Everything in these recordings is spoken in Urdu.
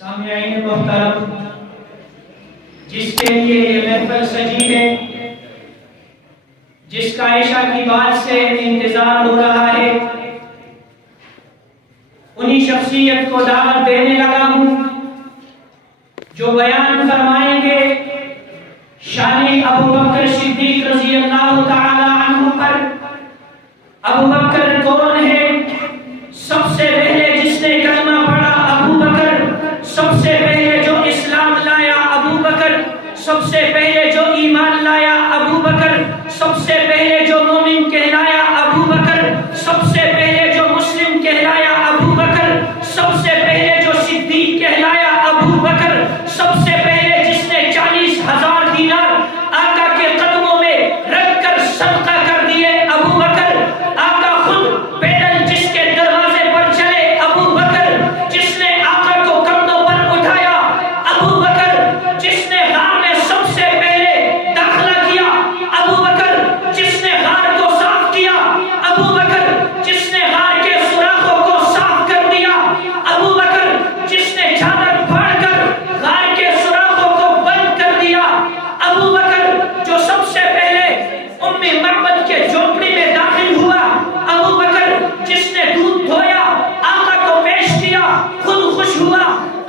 سامعین محترم، جس کے لیے یہ محفل سجی ہے، جس کا عشاء کی بات سے انتظار ہو رہا ہے، انہی شخصیت کو دعوت دینے لگا ہوں جو بیان فرمائیں گے شان ابو بکر صدیق رضی اللہ تعالی عنہ پر۔ ابو بکر کون ہے؟ سب سے پہلے جس نے کلمہ پڑھا ابو بکر، سب سے پہلے جو اسلام لایا ابو بکر، سب سے پہلے جو ایمان لایا ابو بکر، سب سے پہلے جو مومن کہلایا ابو بکر، سب سے پہلے جو مسلم کہلایا ابو بکر، سب سے پہلے جو صدیق کہلایا ابو بکر، سب سے پہلے جس نے 40,000 دینار آقا کے قدموں میں رکھ کر صدقہ کر دیے ابو بکر، آقا خود پیدل جس کے دروازے پر چلے ابو بکر، جس نے آقا کو کندھوں پر اٹھایا ابو بکر، جس نے غار میں سب سے پہلے داخلہ کیا ابو بکر، جس نے غار کو صاف کیا ابو بکر، جس نے غار کے سوراخوں کو صاف کر دیا ابو بکر، جس نے چادر پھاڑ کر غار کے سوراخوں کو بند کر دیا ابو بکر، جو سب سے پہلے معبد کے جھونپڑی میں داخل ہوا ابو بکر، جس نے دودھ دھویا آقا کو پیش کیا خود خوش ہوا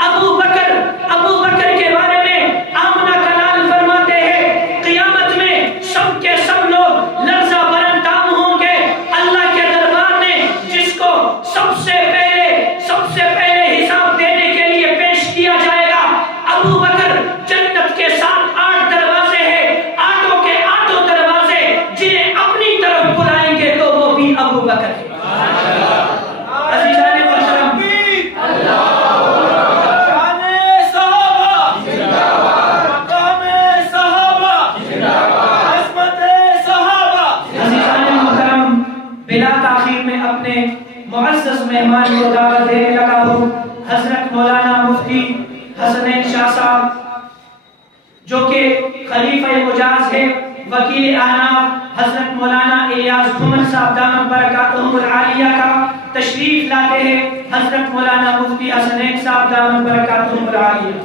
ابو بکر۔ ابو بکر کے بارے میں آمنہ کلال فرماتے ہیں قیامت میں سب کے سب لوگ لرزہ برندام ہوں گے اللہ کے دربار میں، جس کو سب سے پہلے حساب دینے کے لیے پیش کیا جائے گا ابو بکر۔ جنت کے ساتھ 8 دروازے ہیں، 8 کے 8 دروازے جنہیں اپنی طرف بلائیں گے تو وہ بھی ابو بکر ہے۔ عزیزان محترم، بلا تاخیر میں اپنے معزز مہمان کو دعوت دینے لگا ہوں حضرت مولانا مفتی حسنین شاہ صاحب، جو کہ خلیفہ مجاز ہے، وکیل اعناف حضرت مولانا الیاس گھمن صاحب دامت برکاتہم العالیہ کا تشریف لاتے ہیں حضرت مولانا مفتی حسنین صاحب دامت برکاتہم العالیہ۔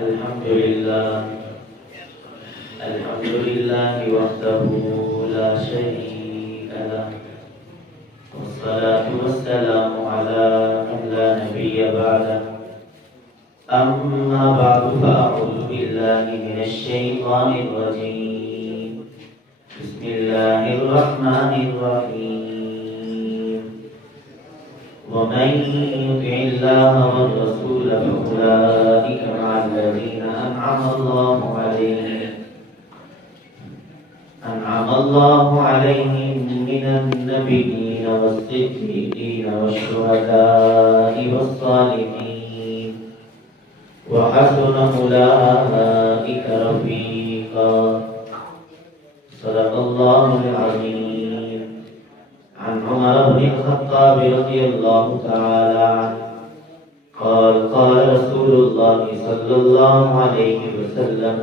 الحمد لله وحده لا شريك له، والصلاة والسلام على من لا نبي بعده، أما بعد فأعوذ بالله من الشيطان الرجيم، بسم الله الرحمن الرحيم، ومن يطع الله والرسول فأولئك مع الذين أنعم الله عليهم من النبيين والصديقين والشهداء والصالحين وحسن أولئك رفيقا، صدق الله العظيم۔ عن عمر بن الخطاب رضي الله تعالى عنه قال قال رسول الله صلى الله عليه وسلم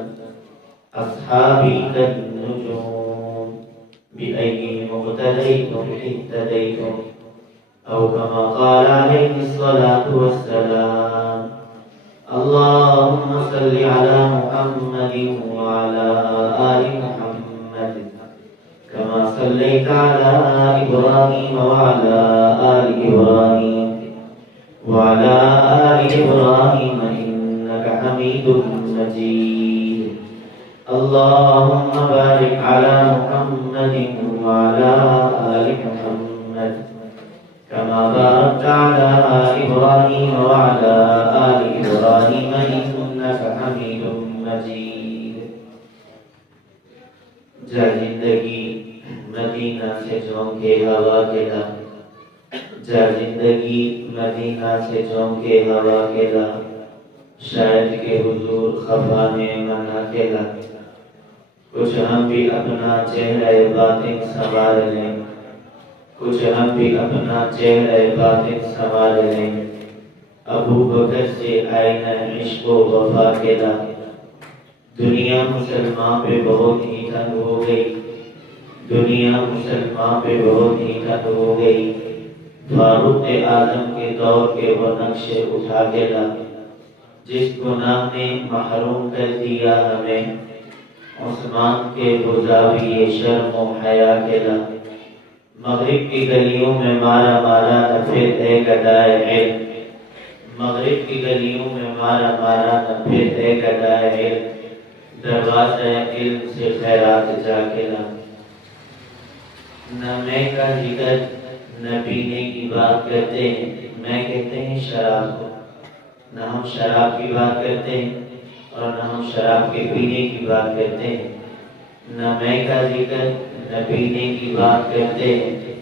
أصحابي كالنجوم بأيهم اقتديتم اهتديتم، أو كما قال عليه الصلاة والسلام۔ اللهم صل على محمد وعلى آل محمد كما صليت على إبراهيم وعلى آل إبراهيم وعلى آل إبراهيم إنك حميد مجيد۔ اللهم بارك على محمد وعلى آل محمد كما باركت على إبراهيم وعلى آل إبراهيم إنك حميد مجيد۔ جا زندگی مدینہ سے جھونکے ہوا کے لا، جا زندگی مدینہ سے جھونکے ہوا کے لا، شاید کہ حضور خفا میں منا کے لا، کچھ ہم بھی اپنا چہرہ باطن سنوار لیں، کچھ ہم بھی اپنا چہرہ باطن سنوار لیں، ابو بکر سے آئینہ عشق و وفا کے لا۔ دنیا مسلمان پہ بہت ہی تنگ ہو گئی، دنیا مسلمان پہ بہت ہی تنگ ہو گئی۔ فاروق اعظم کے دور کے وہ نقشے اٹھا کے لا، جس گناہ نے محروم کر دیا ہمیں عثمان کے زاویے شرم و حیا کے لا۔ مغرب کی گلیوں میں مارا مارا نہ پھر اے گدائے علم، مغرب کی گلیوں میں مارا مارا نہ پھر اے گدائے علم، دروازہ علم سے خیرات جا کے لا۔ نہ میں کا ذکر نہ پینے کی بات کرتے ہیں، میں کہتے ہیں شراب کو، نہ ہم شراب کی بات کرتے ہیں اور نہ ہم شراب کے پینے کی بات کرتے ہیں، نہ میں کا ذکر نہ پینے کی بات کرتے ہیں،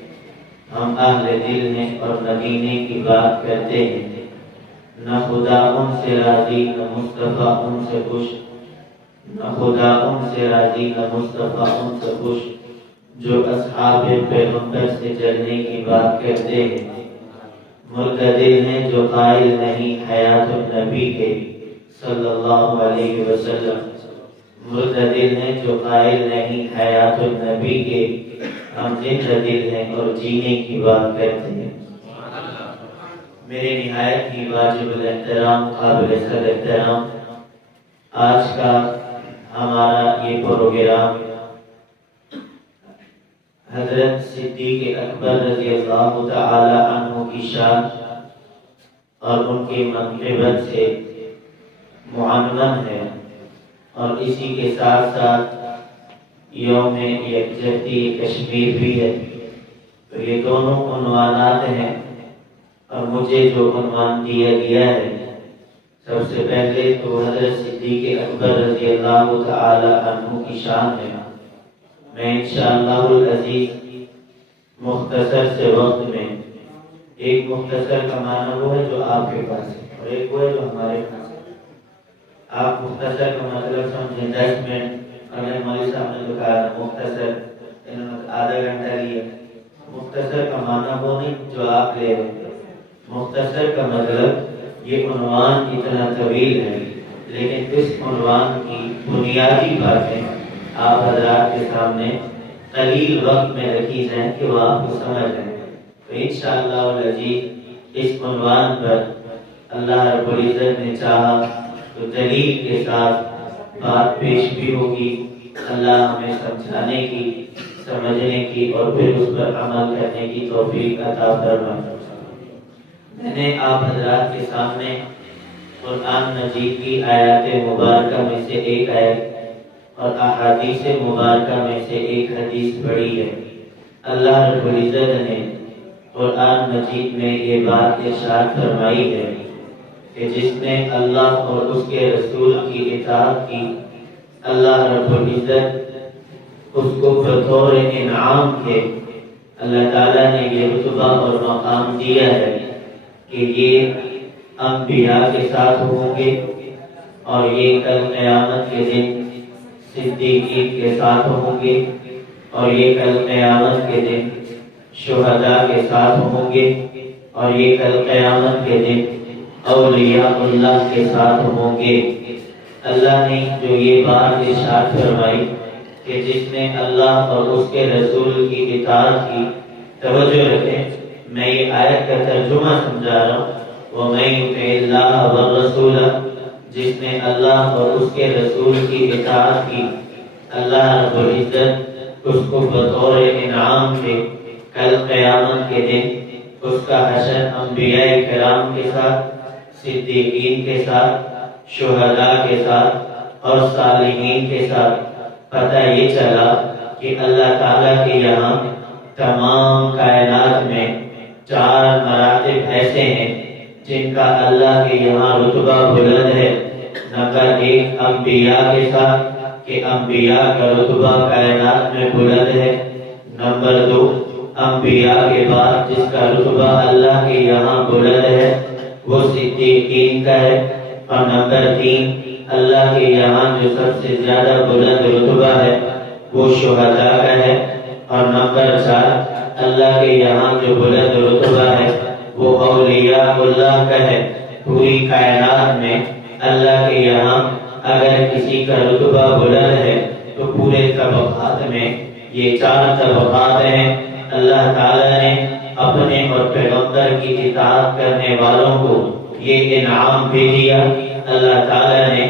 ہم اہل دل ہیں اور مدینے کی بات کرتے ہیں۔ نہ خدا ان سے راضی نہ مصطفیٰ ان سے خوش، نہ خدا ان سے راضی نہ مصطفیٰ ان سے خوش، جو اصحاب پیغمبر سے چلنے کی بات کرتے ہیں۔ مرتدل ہیں جو قائل نہیں حیات النبی کے صلی اللہ علیہ وسلم، مرتدل ہیں جو قائل نہیں حیات النبی کے، ہم زندہ دل ہیں اور جینے کی بات کرتے ہیں۔ میرے نہایت ہی واجب الاحترام قابل صد احترام آج کا ہمارا یہ پروگرام حضرت صدیق اکبر رضی اللہ تعالی عنہ کی شان اور ان کی منقبت سے معنون ہے، اور اسی کے ساتھ ساتھ یوم یکجہتی کشمیر بھی ہے۔ تو یہ دونوں عنوانات ہیں، اور مجھے جو عنوان دیا گیا ہے، سب سے پہلے تو حضرت صدیق اکبر رضی اللہ تعالی عنہ کی شان ہے۔ میں انشاءاللہ العزیز مختصر سے وقت میں، ایک مختصر کا معنی وہ ہے جو آپ کے پاس ہے اور ایک وہ ہے جو ہمارے پاس ہے۔ آپ مختصر کا مطلب سمجھیں 10 منٹ، اگر مولوی صاحب نے کہا مختصر انہوں نے آدھا گھنٹہ لیا، مختصر کا معنی وہ نہیں جو آپ لے رہے ہیں۔ مختصر کا مطلب یہ عنوان اتنا طویل ہے، لیکن اس عنوان کی بنیادی باتیں آپ حضرات کے سامنے قلیل وقت میں رکھی جائیں کہ وہ آپ کو سمجھ آئیں۔ تو انشاءاللہ العزیز اس عنوان پر اللہ رب العزت نے چاہا تو دلیل کے ساتھ بات پیش بھی ہوگی۔ اللہ ہمیں سمجھانے کی، سمجھنے کی اور پھر اس پر عمل کرنے کی توفیق عطا فرمائے۔ میں نے آپ حضرات کے سامنے قرآن مجید کی آیات مبارکہ میں سے ایک آیت اور احادیث مبارکہ میں سے ایک حدیث پڑھی ہے۔ اللہ رب العزت نے قرآن مجید میں یہ بات ارشاد فرمائی ہے کہ جس نے اللہ اور اس کے رسول کی اطاعت کی، اللہ رب العزت اس کو بطور انعام کے اللہ تعالیٰ نے یہ رتبہ اور مقام دیا ہے کہ یہ انبیاء کے ساتھ ہوں گے، اور یہ کل قیامت کے دن صدیقین کے ساتھ ہوں گے، اور یہ کل قیامت کے دن شہداء کے ساتھ ہوں گے، اور یہ کل قیامت کے دن اولیاء اللہ کے ساتھ ہوں گے۔ اللہ نے جو یہ بات ارشاد فرمائی کہ جس نے اللہ اور اس کے رسول کی اطاعت کی، توجہ رکھیں، میں یہ آیت کا ترجمہ سمجھا رہا ہوں، وَمَن يُطِعِ اللَّهَ وَالرَّسُولَ، جس نے اللہ اور اس کے رسول کی اطاعت کی، اللہ رب العزت اس کو بطور انعام کے کل قیامت کے دن اس کا حشر انبیاء کرام کے ساتھ، صدیقین کے ساتھ، شہداء کے ساتھ اور صالحین کے ساتھ۔ پتہ یہ چلا کہ اللہ تعالیٰ کے یہاں تمام کائنات میں 4 مراتب ایسے ہیں جن کا اللہ کے یہاں رتبہ بلند ہے۔ نمبر 1 انبیاء کے ساتھ کہ انبیاء کا رتبہ کائنات میں بلند ہے۔ نمبر 2 انبیاء کے بعد جس کا رتبہ اللہ کے یہاں بلند ہے وہ صدیقین کا ہے۔ اور نمبر 3 اللہ کے یہاں جو سب سے زیادہ بلند رتبہ ہے وہ شہداء کا ہے۔ اور نمبر 4 اللہ کے یہاں جو بلند رتبہ ہے وہ اولیاء اللہ کا ہے۔ پوری کائنات میں اللہ کے یہاں اگر کسی کا رتبہ بلند ہے تو پورے طبقات میں یہ 4 طبقات ہیں۔ اللہ تعالیٰ نے اپنے اور پیغمبر کی اطاعت کرنے والوں کو یہ انعام بھی دیا۔ اللہ تعالیٰ نے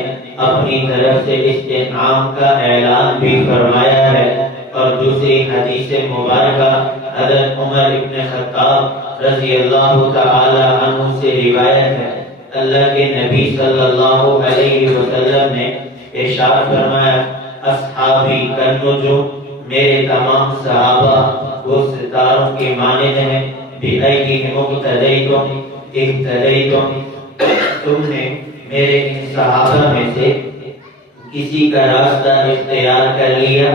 اپنی طرف سے اس انعام کا اعلان بھی فرمایا ہے، اور دوسری حدیث مبارکہ حضرت عمر ابن خطاب رضی اللہ تعالی عنہ سے روایت ہے، اللہ کے نبی صلی اللہ علیہ وسلم نے ارشاد فرمایا، اصحابی کالنجوم، میرے تمام صحابہ وہ ستاروں کے مانند ہیں، بِأَيِّهِمْ اقْتَدَيْتُمْ اهْتَدَيْتُمْ، تم نے میرے ان صحابہ میں سے کسی کا راستہ اختیار کر لیا،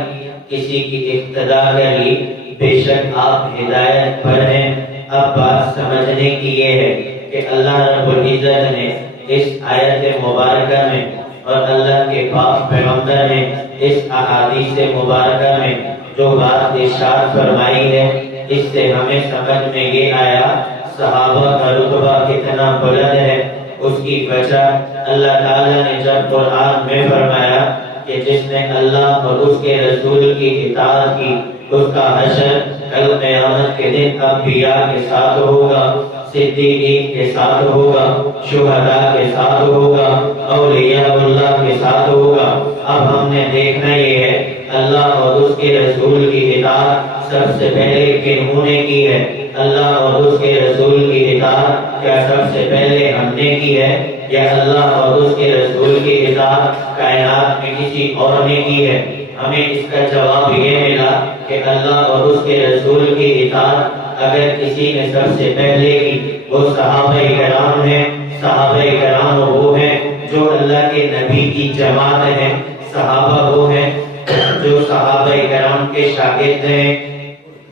کسی کی اقتداء کر لی، بے شک آپ ہدایت پر ہیں۔ اب بات سمجھنے کی یہ ہے کہ اللہ رب العزت نے اس آیت مبارکہ میں اور اللہ کے پاک پیغمبر نے اس احادیث مبارکہ میں جو بات ارشاد فرمائی ہے، اس سے ہمیں سمجھ میں یہ آیا صحابہ کا رتبہ کتنا بلند ہے۔ اس کی وجہ اللہ تعالیٰ نے جب قرآن میں فرمایا کہ جس نے اللہ اور اس کے رسول کی اطاعت کی، اس کا حشر کل قیامت کے دن انبیاء کے ساتھ ہوگا، صدیقین کے ساتھ ہوگا، شہداء کے ساتھ ہوگا، اولیاء اللہ کے ساتھ ہوگا۔ اب ہم نے دیکھنا یہ ہے اللہ اور اس کے رسول کی اطاعت سب سے پہلے کنہوں نے کی ہے؟ اللہ اور اس کے رسول کی اطاعت کیا سب سے پہلے ہم نے کی ہے، یا اللہ اور اس کے رسول کی اطاعت کائنات میں کسی اور نے کی ہے؟ ہمیں اس کا جواب یہ ملا کہ اللہ اور اس کے رسول کی اطاعت اگر کسی نے سب سے پہلے کی، وہ صحابہ کرام ہیں۔ صحابہ کرام وہ ہیں جو اللہ کے نبی کی جماعت ہیں، صحابہ وہ ہیں جو صحابہ کرام کے شاگرد ہیں۔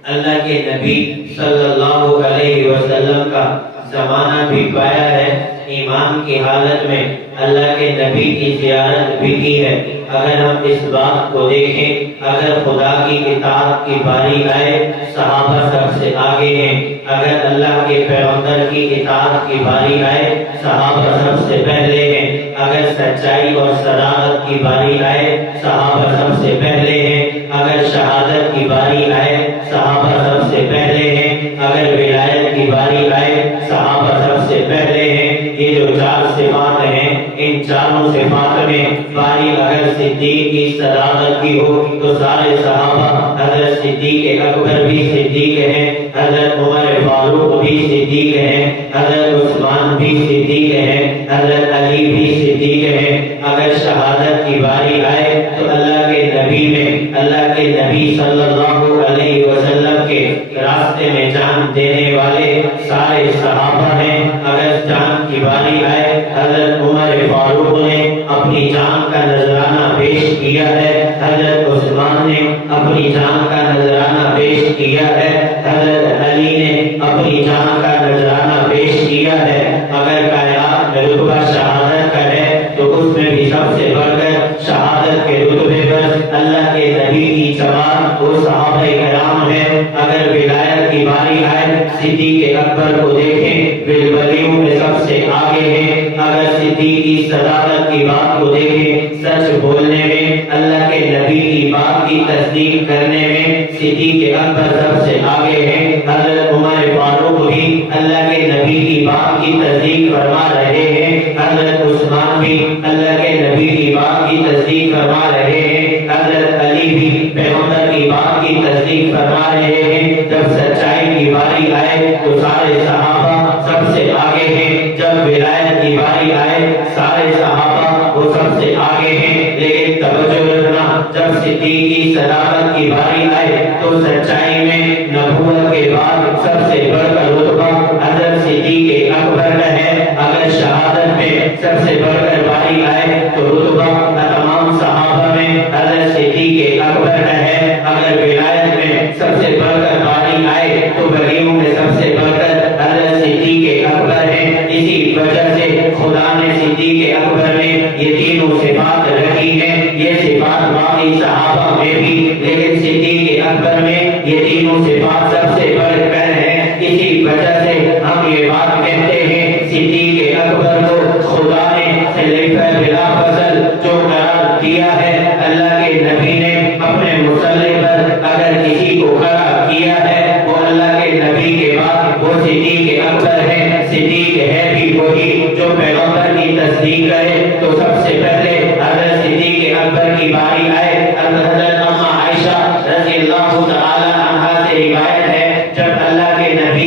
اللہ کے نبی صلی اللہ علیہ وسلم کا زمانہ بھی پایا ہے، ایمان کی حالت میں اللہ کے نبی کی زیارت بھی کی ہے۔ اگر ہم اس بات کو دیکھیں، اگر خدا کی اطاعت کی باری آئے، صحابہ سب سے آگے ہیں۔ اگر اللہ کے پیغمبر کی اطاعت کی باری آئے، صحابہ سب سے پہلے ہیں۔ اگر سچائی اور صداقت کی باری آئے، صحابہ سب سے پہلے ہیں۔ اگر شہادت کی باری آئے، صحابہ سب سے پہلے ہیں۔ اگر ولایت کی باری آئے، صحابہ سب سے پہلے ہیں۔ یہ جو 4 صفات ہیں، ان چاروں صفات میں باری اگر صدیق کی صداقت کی ہو تو سارے صحابہ، حضرت صدیق اکبر بھی صدیق ہیں، حضرت عمر فاروق بھی صدیق ہیں، حضرت عثمان بھی صدیق ہیں، حضرت علی بھی صدیق ہیں۔ اگر شہادت کی باری آئے تو اللہ کے نبی میں، اللہ کے نبی صلی اللہ علیہ وسلم کے راستے میں جان دینے والے سارے صحابہ ہیں۔ اگر جان کی باری آئے، حضرت عمر فاروق نے اپنی جان کا نذرانہ پیش کیا ہے، حضرت عثمان نے اپنی جان کا نذرانہ پیش کیا ہے، حضرت علی نے اپنی جان کا نذرانہ پیش کیا ہے۔ اگر کائنات میں رتبہ شہادت کا ہے تو اس میں بھی سب سے بڑھ کر شہادت کے رتبے پر اللہ کے نبی کی جماعت وہ صحابہ کرام ہیں۔ اگر ولایت کی باری آئے، صدیق اکبر کو دیکھیں، بالولیوں میں سب سے آگے ہیں۔ اگر صدیق کی صداقت کی بات کو دیکھیں، سچ بولنے میں، اللہ کے نبی کی بات کی تصدیق کرنے میں صدیق اکبر سب سے آگے ہیں۔ حضرت عمر فاروق بھی اللہ کے نبی کی بات کی تصدیق فرما رہے ہیں، حضرت عثمان بھی اللہ کے نبی کی بات کی تصدیق فرما رہے ہیں، حضرت علی بھی پیغمبر کی بات کی تصدیق فرما رہے ہیں۔ جب سچائی کی باری آئے تو سارے صحابہ سب سے آگے ہیں، جب ولایت کی باری آئے سارے صحابہ وہ سب سے آگے ہیں۔ لیکن توجہ رکھنا، جب صدیق کی صداقت کی باری آئے تو سچائی میں نبوت کے بعد سب سے بڑھ کر رتبہ حضرت صدیق اکبر کا ہے۔ اگر شہادت میں سب سے بڑھ کر باری آئے تو رتبہ تمام صحابہ میں حضرت صدیق اکبر کا ہے۔ اگر ولایت میں سب سے بڑھ کر باری آئے تو ولیوں میں سب سے بڑھ کر حضرت صدیق اکبر ہے۔ اسی وجہ سے خدا نے صدیق اکبر میں یہ تینوں صفات رکھی ہیں۔ یہ صفات باقی صحابہ میں بھی، لیکن صدیق اکبر میں یہ تینوں صفات سب سے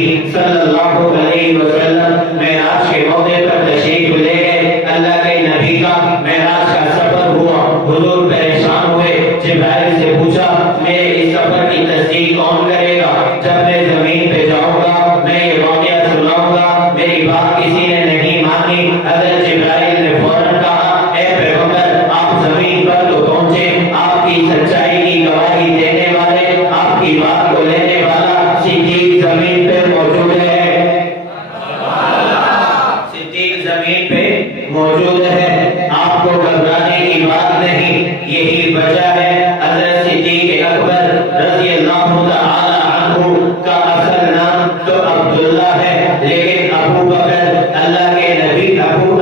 نبی صلی اللہ علیہ وسلم معراج کے موقع پر تشریف لے گئے. اللہ کے نبی کا معراج کا سفر ہوا. حضور پریشان ہوئے. جبرائیل سے پوچھا میرے اس سفر کی تصدیق کون کرے گا؟ جب میں زمین پہ جاؤں گا میں یہ واقعہ سناؤں گا. میری بات کسی نے نہیں مانی. حضرت جبرائیل نے فوراً کہا اے پیغمبر آپ زمین پر تو پہنچے. آپ کی سچائی کی گواہی دینے والے آپ کی بات کو لینے والا صدیق زمین پہ موجود ہے. صدیق زمین پہ موجود ہے. آپ کو گھبرانے کی بات نہیں. یہی وجہ ہے حضرت صدیق اکبر رضی اللہ تعالی عنہ کا اصل نام تو عبداللہ ہے لیکن ابو بکر اللہ کے نبی ابو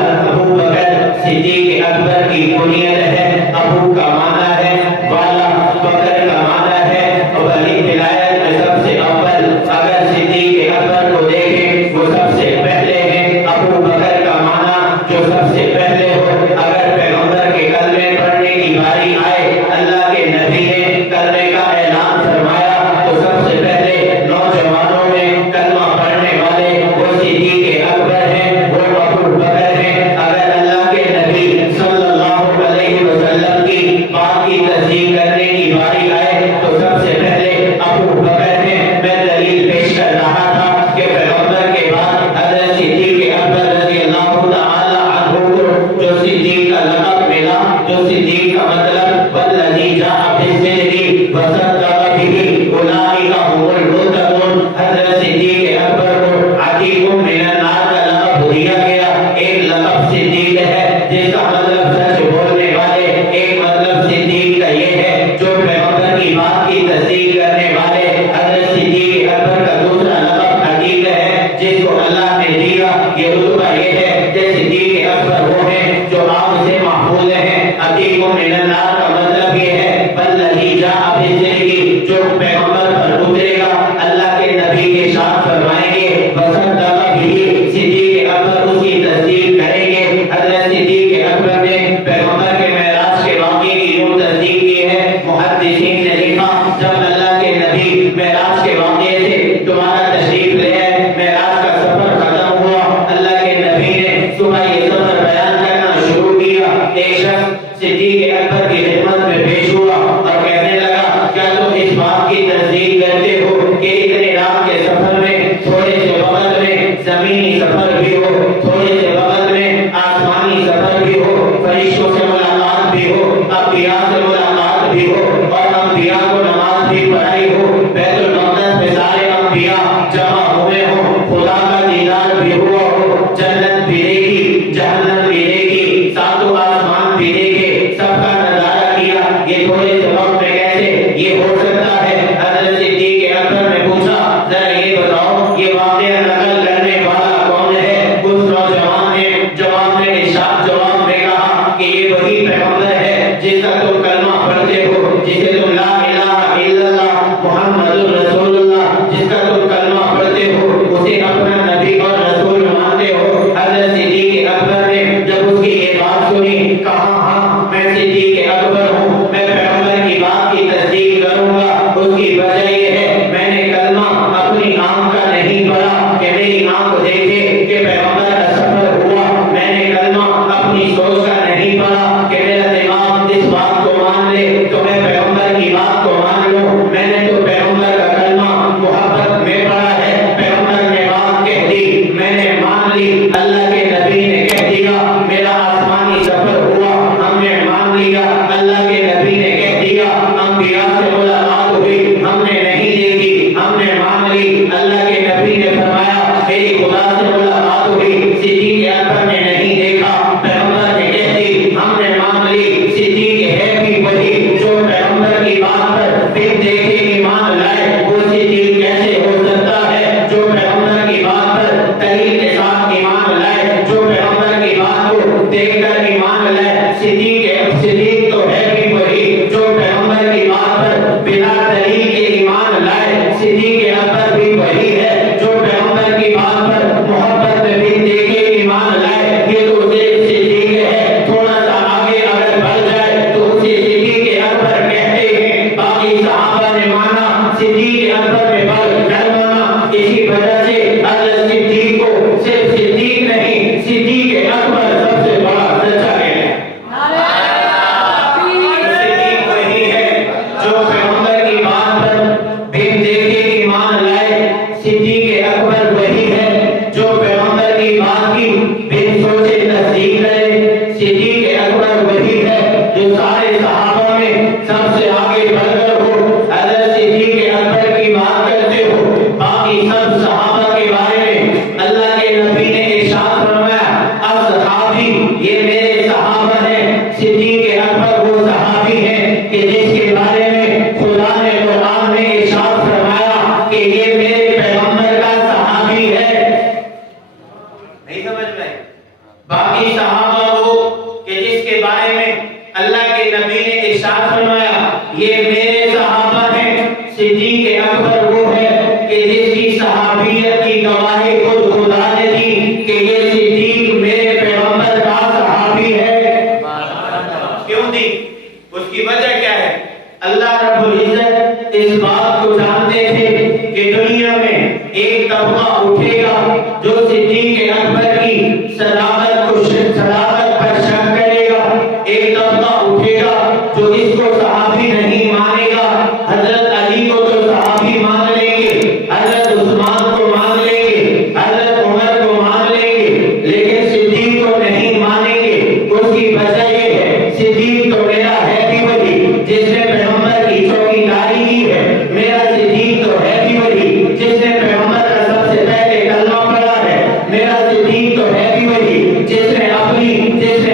بکر صدیق اکبر کی کنیت ہے. ابو کا معنی ہے والا, بکر کا معنی ہے ولی. ولایت میں سب سے اول اگر صدیق اکبر کو دیکھیں وہ سب سے پہلے ہیں. ابو بکر کا معنی جو سب سے پہلے ہو. اگر پیغمبر کے کلمے پڑھنے کی باری آئے اللہ کے نبی نے کلمے کا اعلان فرمایا تو سب سے پہلے نوجوانوں میں کلمہ پڑھنے والے وہ صدیق اکبر ہیں, وہ ابو بکر ہیں. اگر اللہ کے نبی صلی اللہ علیہ وسلم کی بات کی تصدیق کرنے کی باری آئے تو سب سے پہلے ابو بکر ہیں. میں دلیل پیش کر رہا تھا کہ پیغمبر کے بعد حضرت صدیق اکبر رضی اللہ تعالی عنہ کو جو صدیق کا لقب ملا, جو صدیق کا مطلب والذی جاء بالصدق وصدق به اولئک هم المتقون. حضرت صدیق اکبر کو عتیق من النار کا لقب دیا گیا. ایک لقب صدیق ہے جس کا مطلب سچ بولنے والے. ایک مطلب صدیق کا یہ ہے جو پیغمبر کی بات کی تصدیق کرنے والے. حضرت صدیق اکبر کا دوسرا لقب عتیق ہے جس کو اللہ نے دیا. یہ رتبہ یہ ہے کہ صدیق اکبر وہ ہیں جو آگ سے محفوظ ہیں. عتیق من النار کا مطلب یہ ہے والذی جاء بالصدق جو پیغمبر پر اترے گا اللہ کے نبی کے ساتھ فرمائیں گے وصدق به صدیق اکبر اس کی تصدیق کریں گے. حضرت صدیق اکبر نے پیغمبر کے معراج کے واقعے کی یوں تصدیق کی ہے. محدثین نے لکھا جب اللہ کے نبی معراج کے واقعے سے دوبارہ تشریف لے آئے, معراج کا سفر ختم ہوا, اللہ کے نبی نے صبح یہ سفر بیان کرنا شروع کیا. ایک شخص صدیق اکبر کی خدمت میں پیش ہوا اور کہنے لگا کیا تم اس بات کی تصدیق کرتے ہو کہ اتنے رات کے سفر میں تھوڑے سے بغل میں زمینی سفر بھی ہو, تھوڑے سے بغل میں آسمانی سفر بھی ہو, فرشتوں سے ملاقات بھی ہو, انبیاء سے ملاقات بھی ہو اور انبیاء کو نماز بھی پڑھائی ہو, بیت المقدس میں سارے انبیاء جمع ہوئے ہوں, خدا کا دیدار بھی ہوا ہو, جنت بھی دیکھی, جہنم بھی دیکھی, ساتوں آسمان بھی دیکھے, سب کا نظارہ کیا, یہ تھوڑے سے وقت میں کیسے یہ ہو سکتا ہے؟ حضرت صدیق اکبر نے پوچھا ذرا یہ بتاؤ یہ واقعہ نقل کرنے والا کون ہے؟ اس نوجوان نے جواب میں ارشاد جواب میں کہا کہ یہ وہی پیغمبر ہے جس کا تم کلمہ پڑھتے ہو, جسے تم لا الہ الا اللہ محمد رسول اللہ جس کا تم کلمہ پڑھتے ہو, اسے اپنا نبی اور رسول مانتے ہو. حضرت صدیق اکبر نے جب اس کی یہ بات سنی کہا ہاں میں صدیق اکبر ہوں, میں پیغمبر کی بات کی تصدیق کروں گا. اس کی وجہ یہ ہے میں نے کلمہ اپنی آنکھ کا نہیں پڑھا کہ دنیا میں ایک طبقہ اٹھے گا جو صدیق اکبر کی صداقت پر شک کرے گا، ایک طبقہ اٹھے گا جو اس کو صحابی نہیں مانے گا۔ حضرت علی کو تو صحابی مان لیں گے، حضرت عثمان کو مان لیں گے، حضرت عمر کو مان لیں گے، لیکن صدیق کو نہیں مانیں گے۔ اس کی وجہ یہ ہے، صدیق تو میرا ہے بھی وہی جس نے پیغمبر کی چوکیداری کی ہے، میرا صدیق تو ہے بھی وہی جس نے پیغمبر کا سب سے پہلے کلمہ پڑھا ہے، میرا صدیق تو ہے بھی وہی جس نے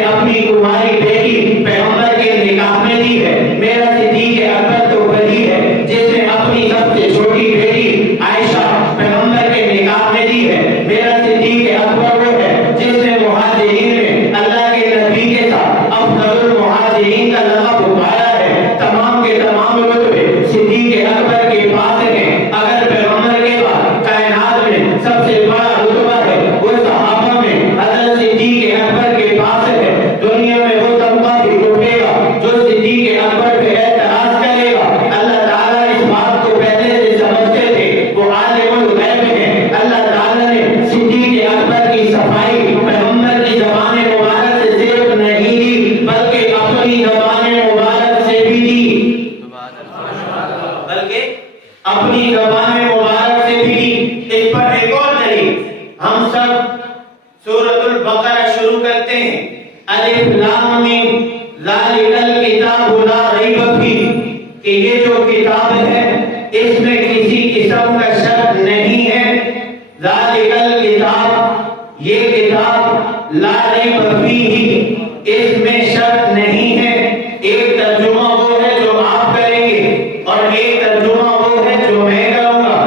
اپنی کماری بیٹی پیغمبر کے نکاح میں دی ہے، میرا صدیق اکبر تو وہی ہے جس نے اپنی سب سے چھوٹی بیٹی عائشہ پیغمبر کے نکاح میں دی ہے، میرا صدیق اکبر وہ ہے جس نے مہاجرین میں اللہ کے نبی کے ساتھ افضل المہاجرین کا لقب پایا ہے۔ تمام کے تمام رتبے صدیق اکبر کے پاس ہیں۔ اگر پیغمبر کے بعد کائنات میں سب سے بڑا رتبہ ہے وہ صحابہ میں حضرت صدیق اکبر کے پاس ہے۔ دنیا میں وہ طبقہ بھی اٹھے گا جو صدیق اکبر پہ اعتراض کرے گا۔ اللہ تعالیٰ اس بات کو پہلے سے سمجھتے تھے، وہ عالم الغیب ہیں۔ اللہ تعالیٰ نے صدیق اکبر کی صفائی پیغمبر کی زبان مبارک سے صرف نہیں دی بلکہ اپنی زبان مبارک سے بھی دی، اپنی زبان مبارک سے بھی دی۔ اس پر ایک اور دلیل، ہم سب سورۃ البقرہ شروع کرتے ہیں، الف لام میم ذالک الکتاب لا ریب فیہ، کہ یہ جو کتاب ہے اس میں کسی قسم کا شک نہیں ہے۔ ذالک الکتاب، یہ کتاب لا ریب فیہ، اس میں شک نہیں ہے۔ ایک ترجمہ وہ ہے جو آپ کریں گے اور ایک ترجمہ وہ ہے جو میں کروں گا۔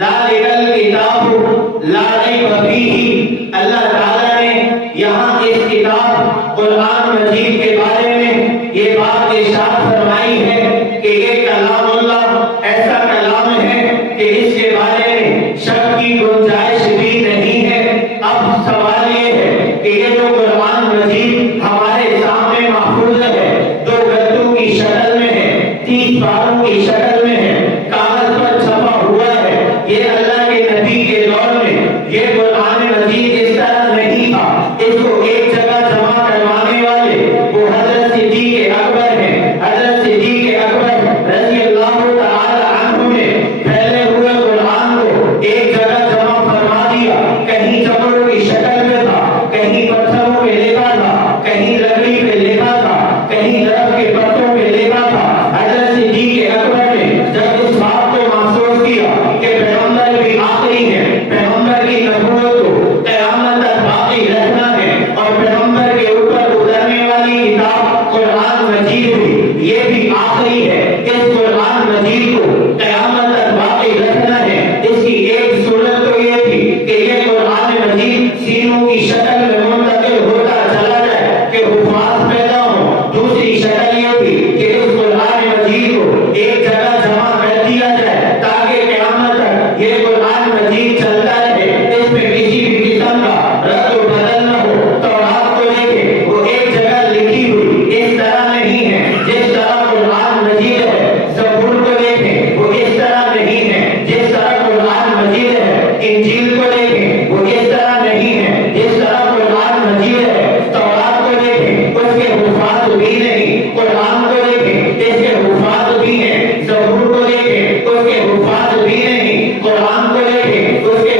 ذالک الکتاب لا ریب فیہ، اللہ تعالیٰ نے یہاں اس کتاب قرآن مجید کے بارے میں یہ بات ارشاد فرمائی ہے کہ یہ کلام اللہ ایسا کلام ہے کہ اس کے بارے میں شک کی گنجائش بھی نہیں ہے۔ اب سوال یہ ہے کہ یہ جو قرآن مجید ہمارے سامنے محفوظ ہے، 2 گتوں کی شکل میں ہے، 30 پاروں کی شکل میں ہے، کاغذ پر چھپا ہوا ہے، یہ اللہ کے نبی کے دور میں یہ قرآن مجید اس طرح نہیں تھا۔ اس کو ایک جگہ جمع کروانے والے وہ حضرت صدیق اکبر ہیں۔ حضرت صدیق اکبر رضی اللہ تعالی عنہ نے پھیلے ہوئے قرآن کو ایک جگہ جمع فرما دیا۔ کہیں چپڑوں کی شکل میں تھا، کہیں پتھروں پہ لکھا تھا، کہیں لکڑی پہ لکھا تھا، کہیں درخت کے پتوں پہ لکھا تھا۔ حضرت صدیق اکبر نے جب اس بات کو محسوس کیا کہ پیغمبر بھی آخری ہیں، پیغمبر کی نبوت کو قیامت تک باقی رکھنا ہے اور پیغمبر کے اوپر اترنے والی کتاب قرآن مجید بھی یہ بھی آخری ہے، اس قرآن مجید کو قیامت تک باقی رکھنا ہے۔ اس کی ایک صورت تو یہ تھی کہ یہ قرآن مجید سینوں کی شکل میں منتقل ہوتا چلا جائے کہ حفاظ پیدا ہوں۔ دوسری شکل یہ تھی کہ اس قرآن مجید کو ایک جگہ جمع کر دیا جائے تاکہ قیامت تک یہ قرآن مجید چلتا رہے، اس میں کسی بھی قسم کا رد و بدل نہ ہو۔ تورات کو دیکھیں، وہ ایک جگہ لکھی ہوئی اس طرح نہیں ہے جس طرح قرآن مجید ہے۔ زبور کو دیکھیں، وہ اس طرح نہیں ہے جس طرح قرآن مجید ہے۔ انجیل کو دیکھیں، وہ اس طرح نہیں ہے جس طرح قرآن مجید ہے۔ تورات کو دیکھیں، اس کے حفاظ بھی نہیں۔ قرآن کو دیکھیں، اس کے حفاظ بھی ہیں۔ زبور کو دیکھیں، اس کے حفاظ بھی نہیں۔ قرآن کو دیکھیں، اس کے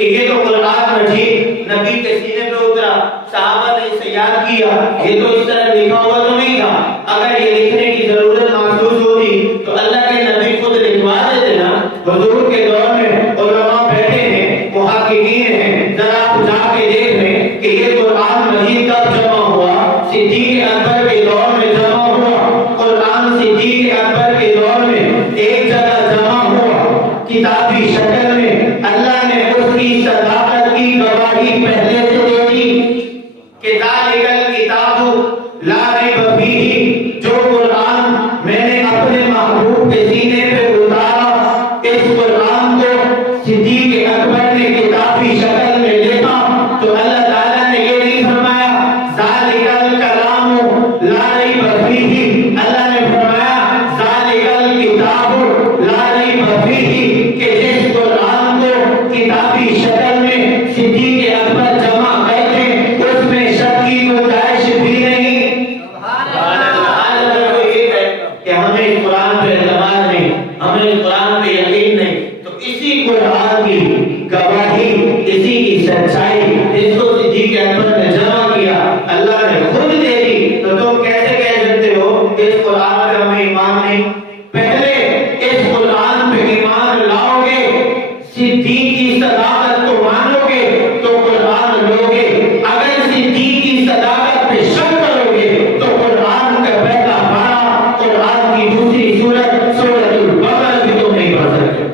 کہ یہ تو قرآن مجید نبی کے سینے پہ اترا، صحابہ نے اسے یاد کیا، یہ تو اس طرح لکھا ہوا تو نہیں تھا، اگر یہ لکھنے کی ضرورت محسوس ہوتی تو اللہ کے نبی خود لکھوا دیتے نا۔ حضور کے دور میں علماء بیٹھے ہیں، محققین ہیں، ذرا آپ جا کے دیکھ لیں کہ یہ قرآن مجید کب جمع ہوا؟ صدیق اکبر کے دور میں جمع ہوا۔ قرآن صدیق اکبر کے دور میں ایک جگہ جمع ہوا کتابی شکل میں، اللہ نے اس کی صداقت کی گواہی پہلے سے دے دی کہ ذالک الکتاب لا ریب فیہ، جو قرآن میں نے اپنے محبوب کے سینے پہ اتارا، اس قرآن کو صدیق اکبر نے کتابی شکل میں لکھا تو اللہ تعالیٰ نے یہ نہیں فرمایا ذالک الکلام لا ریب فیہ، اللہ نے فرمایا ذالک الکتاب لا ریب فیہ، کہ جس قرآن کو کتابی شکل میں صدیق اکبر جمع گئے تھے اس میں شک کی گنجائش بھی نہیں۔ کہ ہمیں اس قرآن پہ اعتماد نہیں، ہمیں اس قرآن پہ یقین نہیں، تو اسی قرآن کی گواہی، اسی کی سچائی جس کو صدیق اکبر نے جمع کیا اللہ نے خود دے دی، تو تم کیسے کہہ سکتے ہو اس قرآن پہ ہمیں ایمان نہیں؟ پہلے اس قرآن پہ ایمان لاؤ گے، صدیق کی صداقت کو مانو گے تو قرآن لوگے، اگر صدیق کی صداقت پہ شک کرو گے تو قرآن کا پہلا پارہ، قرآن کی دوسری سورت سورۃ البقرہ بھی تم نہیں پڑھ سکتے۔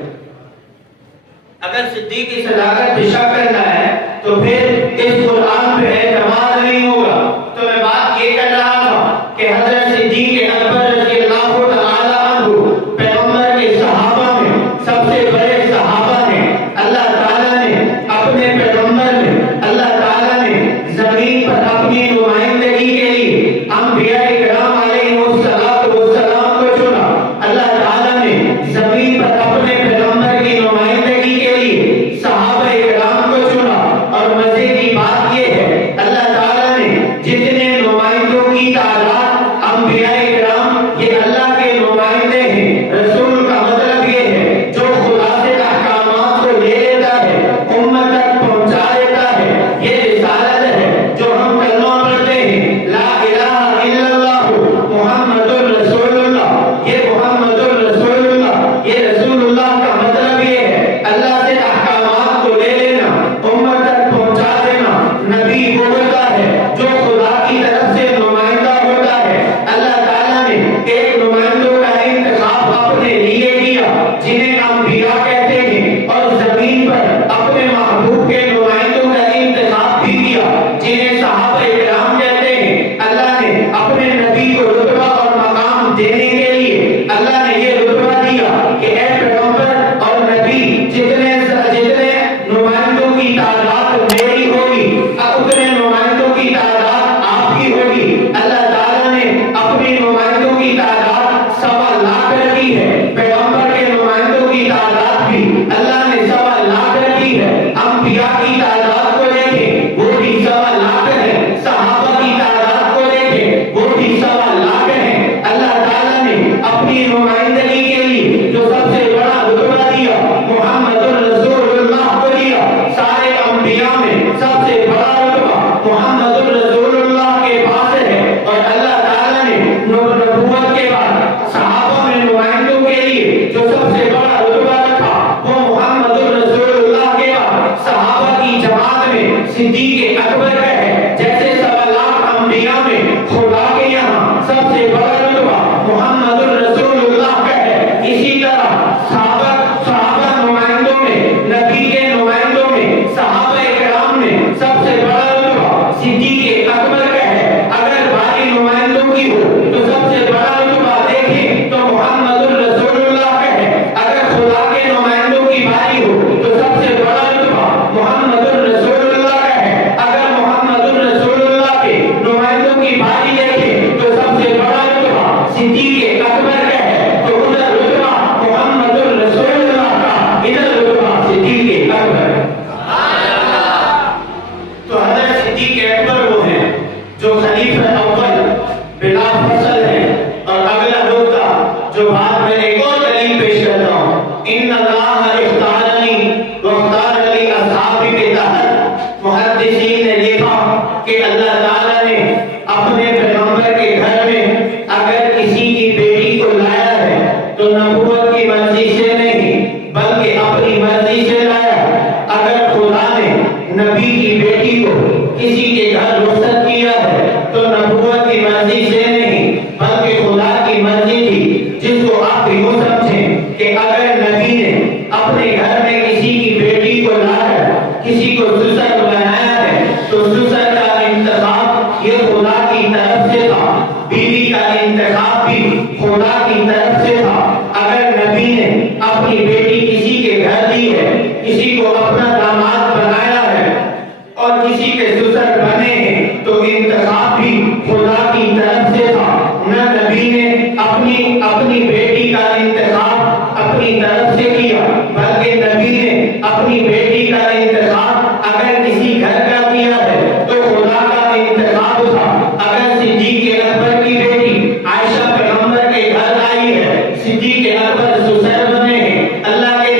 اگر صدیق کی صداقت پہ شک کرنا ہے تو پھر اس قرآن پہ اعتماد نہیں ہوگا۔ تو میں بات یہ کر رہا تھا کہ حضرت صدیق اکبر رضی اللہ تعالی عنہ پیغمبر کے صحابہ میں سب سے بڑے صحابہ ہیں۔ اللہ تعالیٰ نے اپنے پیغمبر میں، اللہ تعالیٰ نے زمین پر اپنی نمائندگی کے لیے انبیاء کرام علیہ الصلوۃ والسلام کو چنا۔ اللہ تعالیٰ نے زمین پر اپنے پیغمبر کی نمائندگی کے لیے صحابہ کرام کو چنا، اور مزے کی بات یہ ہے اللہ تعالیٰ نے جتنے نمائندوں کی تعداد، انبیاء کرام یہ اللہ کے نمائندے ہیں۔ رسول کا مطلب یہ ہے جو خدا سے احکامات کو لے لیتا ہے، امت تک پہنچا دیتا ہے، یہ رسالت ہے۔ جو ہم کلمہ پڑھتے ہیں لا الہ الا اللہ محمد الرسول اللہ، یہ محمد الرسول اللہ، یہ رسول اللہ کا مطلب یہ ہے اللہ سے احکامات کو لے لینا، امت تک پہنچا دینا۔ نبی وہ ہوتا ہے جو خدا کی طرف سے نمائندہ ہوتا ہے۔ اللہ تعالیٰ نے ایک نمائندوں کا انتخاب اپنے لیے کیا جنہیں انبیاء کہتے ہیں، اور زمین پر اپنے محبوب کے نمائندوں کا انتخاب بھی کیا جنہیں صحابہ کرام کہتے ہیں۔ اللہ نے اپنے نبی کو رتبہ اور مقام دینے کے لیے اللہ نے یہ رتبہ دیا کہ اے پیغمبر اور نبی، جتنے نمائندوں کی تعداد میری ہوگی اتنے نمائندوں کی تعداد آپ کی ہوگی۔ اللہ تعالیٰ نے اپنی نمائندوں کی تعداد 1.25 رکھی ہے، پیغمبر کے نمائندوں کی تعداد بھی اللہ نے 1.25 رکھی ہے۔ انبیاء کی تعداد کو دیکھیں وہ بھی 1.25 ہے، صحابہ کی تعداد کو دیکھیں وہ بھی 1.25 ہے۔ اللہ تعالیٰ نے اپنی نمائندگی کے لیے جو سب سے بڑا رتبہ دیا محمد الرسول اللہ کو دیا۔ سارے انبیاء میں سب سے بڑا رتبہ محمد الرسول اللہ کے پاس ہے، اور اللہ تعالیٰ نے نبوت کے بعد صحابہ میں نمائندوں کے لیے جو سب سے بڑا رتبہ رکھا وہ محمد الرسول اللہ کے بعد صحابہ کی جماعت میں صدیق اکبر کا ہے۔ جیسے 1.25 انبیاء میں خدا کے یہاں سب سے بڑا رتبہ محمد الرسول اللہ کا ہے، اسی طرح صحابہ نمائندوں میں، نبی کے نمائندوں میں، صحابہ کرام میں سب سے بڑا رتبہ صدیق اکبر کا ہے۔ اگر باری نمائندوں کی ہو تو سب سے بڑا رتبہ دیکھیں تو محمد الرسول اللہ کا ہے۔ اگر خدا کے نمائندوں کی باری ہو تو سب سے بڑا رتبہ محمد الرسول اللہ کا ہے۔ بیٹی کو کسی کے گھر رخصت کیا ہے تو نبوت کی مرضی سے نہیں بلکہ خدا کی مرضی تھی، جس کو آپ یوں سمجھیں کہ اگر نبی نے اپنے گھر میں کسی کی بیٹی کو لا کر کسی کو سسر بنایا ہے تو سسر کا انتخاب یہ خدا کی طرف سے تھا، بیوی کا انتخاب بھی خدا کی طرف سے تھا۔ اگر نبی نے اپنی بیٹی کسی کے گھر دی ہے، کسی کو اپنا داماد بنایا ہے اور کسی کے سسر بنے ہیں تو انتخاب بھی خدا کی طرف سے تھا۔ نہ نبی نے اپنی بیٹی کا انتخاب اپنی طرف سے کیا بلکہ نبی نے اپنی بیٹی کا انتخاب اگر کسی گھر کا کیا ہے تو خدا کا انتخاب تھا۔ اگر صدیق اکبر کی بیٹی عائشہ پیغمبر کے گھر آئی ہے، صدیق اکبر سسر بنے ہیں، اللہ کے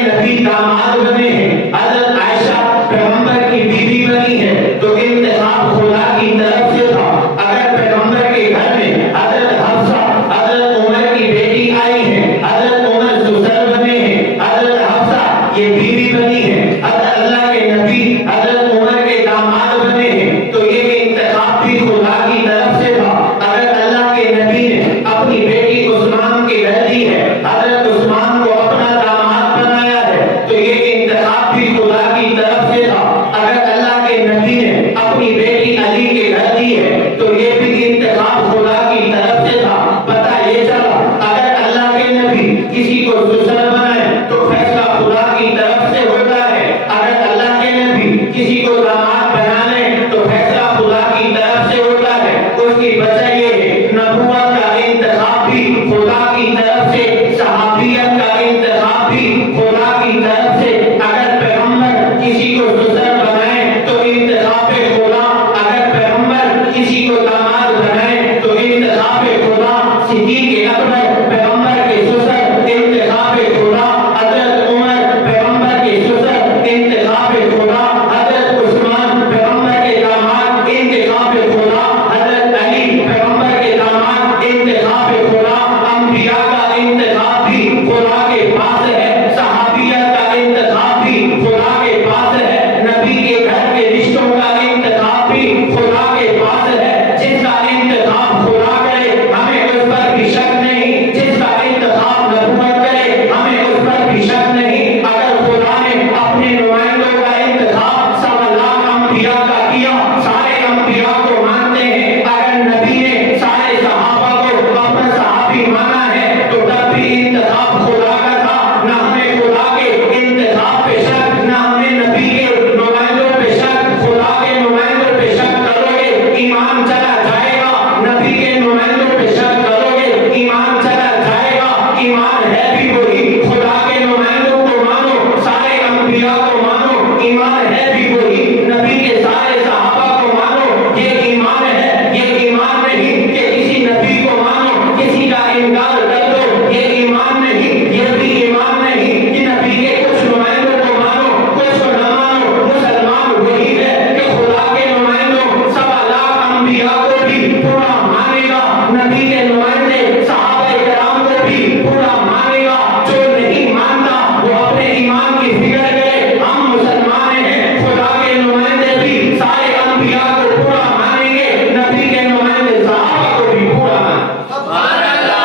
نبی داماد بنے ہیں، حضرت عائشہ پیغمبر کی بیوی بنی ہے تو انتخاب خدا کی طرف سے تھا۔ اگر پیغمبر کے گھر میں حضرت حفصہ حضرت عمر کی بیٹی آئی ہے، حضرت عمر سسر بنے ہیں، حضرت حفصہ یہ بیوی بنی ہے، حضرت اللہ کے نبی حضرت عمر کے داماد بنے ہیں تو یہ انتخاب بھی خدا کی طرف سے تھا۔ اگر اللہ کے نبی نے اپنی بیٹی عثمان کے گھر دی ہے، حضرت عثمان کو اپنا داماد بنایا ہے تو یہ انتخاب بھی خدا کی طرف سے تھا۔ اگر اللہ کے نبی نے اپنی بیٹی علی کے گھر دی ہے تو یہ بھی انتخاب خدا کی طرف سے تھا۔ پتہ یہ چلا اگر اللہ کے نبی کسی کو سسر بنائے تو فیصلہ خدا کی طرف سے ہوتا ہے، اگر اللہ کے نبی کسی کو داماد بنا لے تو فیصلہ خدا کی طرف سے ہوتا ہے۔ اس کی وجہ یہ ہے نبوت کا انتخاب بھی خدا کی طرف سے، صحابیت کا انتخاب بھی خدا کی طرف سے۔ اگر پیغمبر کسی کو سسر بنائے تو انتخاب خدا، اگر پیغمبر کسی کو داماد بنائے تو انتخاب خدا۔ صدیق اکبر پیغمبر کے سسر، انتخاب خدا۔ حضرت عمر پیغمبر کے سسر، انتخاب خدا۔ حضرت عثمان پیغمبر کے داماد، انتخاب خدا۔ حضرت علی پیغمبر کے داماد، انتخاب خدا۔ انبیاء کا انتخاب بھی خدا کے پاس ہے، صحابیت کا انتخاب بھی خدا کے پاس ہے، نبی کے گھر کے رشتوں کا انتخاب بھی خدا کے پاس ہے۔ جس کا انتخاب خدا کرے ہمیں اس پر بھی شک نہیں، جس کا انتخاب نبوت کرے ہمیں اس پر بھی شک نہیں۔ اگر خدا نے اپنے نمائندوں کا انتخاب 1.25 لاکھ انبیاء کا کیا، سارے انبیاء کو مانتے ہیں، اگر نبی نے سارے صحابہ کو اپنا صحابی مانا ہے تو تب بھی انتخاب خدا کا تھا۔ نہ ہمیں خدا کے انتخاب پہ شک، نہ ہمیں نبی کے نمائندوں پہ شک۔ خدا کے نمائندوں پہ شک کرو گے ایمان چلا جائے گا، نبی کے نمائندوں پہ شک کرو گے ایمان چلا جائے گا۔ ایمان ہے بھی وہی، خدا کے نمائندوں کو مانو، سارے انبیاء کو مانو، ایمان ہے بھی وہی، نبی کے سارے صحابہ کو مانو، یہ ایمان ہے۔ یہ ایمان نہیں کہ کسی نبی کو مانو کسی کا انکار کر دو، یہ ایمان نہیں۔ یہ بھی ایمان نہیں کہ نبی کے کچھ نمائندوں کو مانو کچھ کو نہ مانو۔ مسلمان وہی ہے کہ خدا کے نمائندوں 1.25 لاکھ انبیاء کو بھی پورا مانے گا، نبی کے نمائندے صحابہ کرام کو بھی پورا مانے گا۔ جو نہیں مانتا وہ اپنے ایمان کی فکر کرے۔ ہم مسلمان ہیں، خدا کے نمائندے بھی سارے انبیاء کو پورا مانیں گے، نبی کے نمائندے صحابہ کو بھی پورا مانیں گے۔ سبحان اللہ!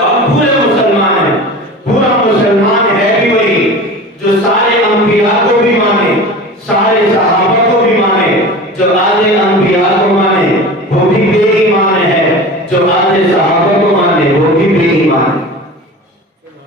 ہم پورے مسلمان ہیں، پورا مسلمان ہے بھی وہی جو سارے انبیاء کو بھی مانے، سارے صحابہ کو بھی مانے۔ جو آدھے انبیاء کو مانے وہ بھی بے ایمان ہے، جو آدھے صحابہ کو مانے وہ بھی بے ایمان ہے۔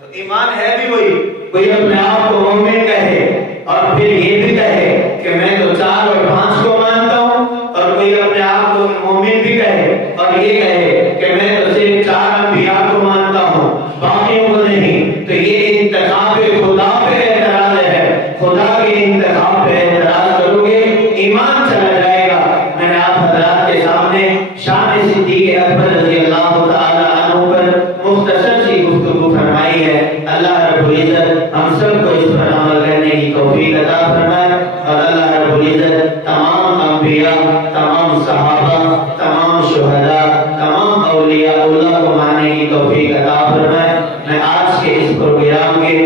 تو ایمان ہے بھی وہی۔ کوئی اپنے آپ کو مومن کہے اور پھر یہ بھی کہے کہ میں تو 4 اور 5 کو مانتا ہوں، اور کوئی اپنے آپ کو مومن بھی کہے اور یہ کہے کہ میں تو صرف 4 انبیاء کو مانتا ہوں باقیوں کو نہیں۔ تو یہ انتخاب خدا پہ اعتراض ہے، خدا کے انتخاب پہ اعتراض کرو گے ایمان چلا جائے گا۔ میں نے آپ حضرات کے سامنے شان صدیق اکبر رضی اللہ تعالی عنہ پر مختصر سی گفتگو فرمائی ہے۔ اللہ رب العزت ہم سب کو اس پر عمل کرنے کی توفیق عطا فرمائے، اور اللہ رب العزت تمام انبیاء، تمام صحابہ، تمام شہداء، تمام اولیاء اللہ کو ماننے کی توفیق عطا فرمائے۔ میں آج کے اس پروگرام کے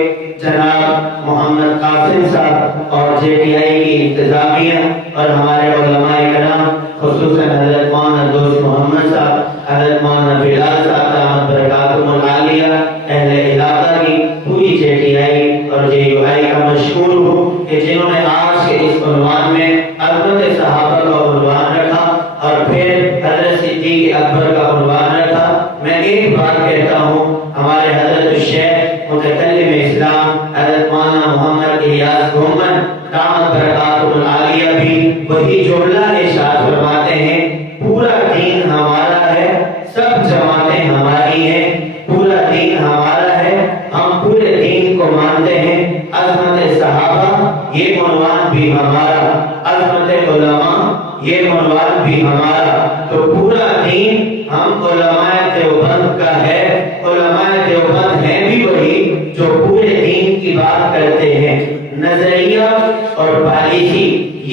جناب محمد قاسم صاحب اور JTI کی انتظامیہ اور ہمارے علماء کرام خصوصاً حضرت مولانا دوست محمد صاحب، حضرت مولانا بلال صاحب دامت برکاتہم العالیہ، اہل علاقہ کی پوری JTI اور JUI کا مشکور ہوں کہ جنہوں نے آج کے اس عنوان میں عظمت صحابہ کا عنوان رکھا اور پھر حضرت صدیق اکبر کا عنوان رکھا۔ میں ایک بات کہتا ہوں، ہمارے حضرت الشیخ متکلم اسلام حضرت مولانا محمد الیاس گومن دامت برکاتہم العالیہ بھی وہی جملہ ارشاد فرماتے ہیں، پورا دین ہمارا ہے، سب جماعتیں ہماری ہیں، پورا دین ہمارا ہے، ہم پورے دین کو مانتے ہیں۔ عظمت صحابہ یہ عنوان بھی ہمارا، عظمت علماء یہ عنوان بھی ہمارا، تو پورا دین ہم علماء دیوبند کا ہے۔ علماء دیوبند ہیں بھی وہی جو پورے دین کی بات کرتے ہیں۔ نظریہ اور پالیسی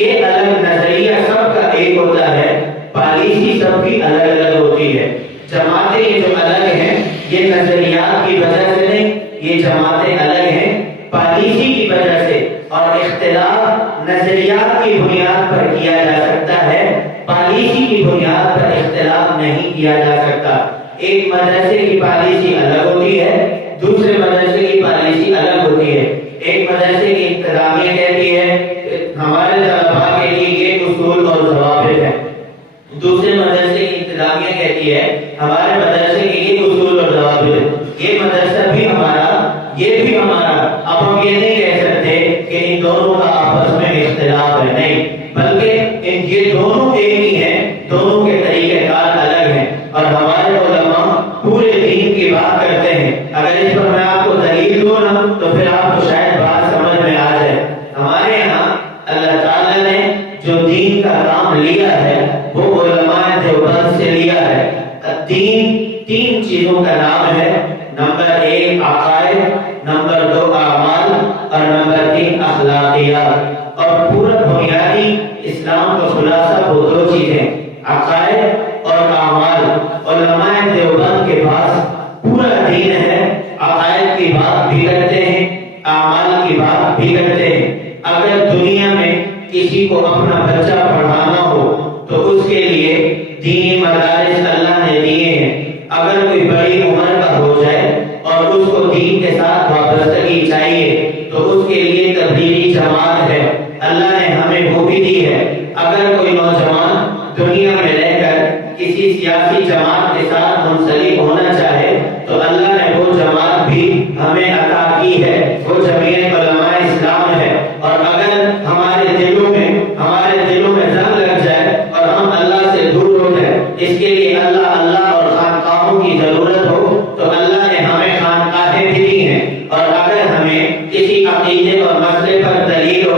یہ الگ، نظریہ سب کا ایک ہوتا ہے، پالیسی سب کی الگ الگ ہوتی ہے۔ جماعتیں یہ جو الگ ہیں یہ نظریات کی وجہ سے نہیں، یہ جماعتیں الگ ہیں پالیسی کی وجہ سے، اور اختلاف نظریات کی بنیاد پر کیا جا سکتا ہے، پالیسی کی بنیاد پر اختلاف نہیں کیا جا سکتا۔ ایک مدرسے کی پالیسی الگ ہوتی ہے، دوسرے مدرسے کی پالیسی الگ ہوتی ہے۔ ایک مدرسے کی انتظامیہ کہتی ہے ہمارے طلباء کے لیے یہ اصول اور ضوابط ہیں، دوسرے مدرسے کی انتظامیہ کہتی ہے ہمارے مدرسے کے یہ اصول اور ضوابط ہیں۔ یہ مدرسہ بھی ہمارا، یہ بھی ہمارا۔ اب ہم یہ نہیں کہہ سکتے کہ ان دونوں کا آپس میں اختلاف ہے، نہیں، بلکہ یہ دونوں ایک ہی ہیں، دونوں کے طریقہ کار الگ ہیں، اور ہمارے علماء پورے دین کی بات کرتے ہیں۔ اگر اس پر میں آپ کو دلیل دوں نا تو پھر آپ کو شاید بات سمجھ میں آ جائے۔ ہمارے یہاں اللہ تعالیٰ نے جو دین کا کام لیا ہے وہ علماء دیوبند سے لیا ہے۔ دین تین چیزوں کا نام ہے، نمبر 1 عقائد، نمبر 2 اعمال، اور نمبر 3 اخلاقیات۔ اور پورا بنیادی اسلام کا خلاصہ وہ دو چیزیں، عقائد اور اعمال۔ علماء دیوبند کے پاس پورا دین ہے، عقائد کی بات بھی کرتے ہیں، اعمال کی بات بھی کرتے ہیں۔ اگر دنیا میں کسی کو اپنا بچہ پڑھانا ہو تو اس کے لیے دینی مدارس اللہ نے دیے ہیں۔ اگر کوئی بڑی عمر کا ہو جائے اور اس کو دین کے ساتھ وابستگی چاہیے تو اس کے لیے تبلیغی جماعت ہے، اللہ نے ہمیں وہ بھی دی ہے۔ اگر کوئی نوجوان دنیا میں رہ کر کسی سیاسی جماعت کے ساتھ منسلک ہونا چاہے تو اللہ نے وہ جماعت بھی ہمیں عطا کی ہے، وہ جمعیت علماء اسلام ہے۔ اور اگر ہمارے دلوں میں زنگ لگ جائے اور ہم اللہ سے دور ہو جائے، اس کے لیے اللہ اور خانقاہوں کی ضرورت ہو تو اللہ نے ہمیں خانقاہیں بھی دی ہیں۔ اور اگر ہمیں کسی عقیدے اور مسئلے پر دلیل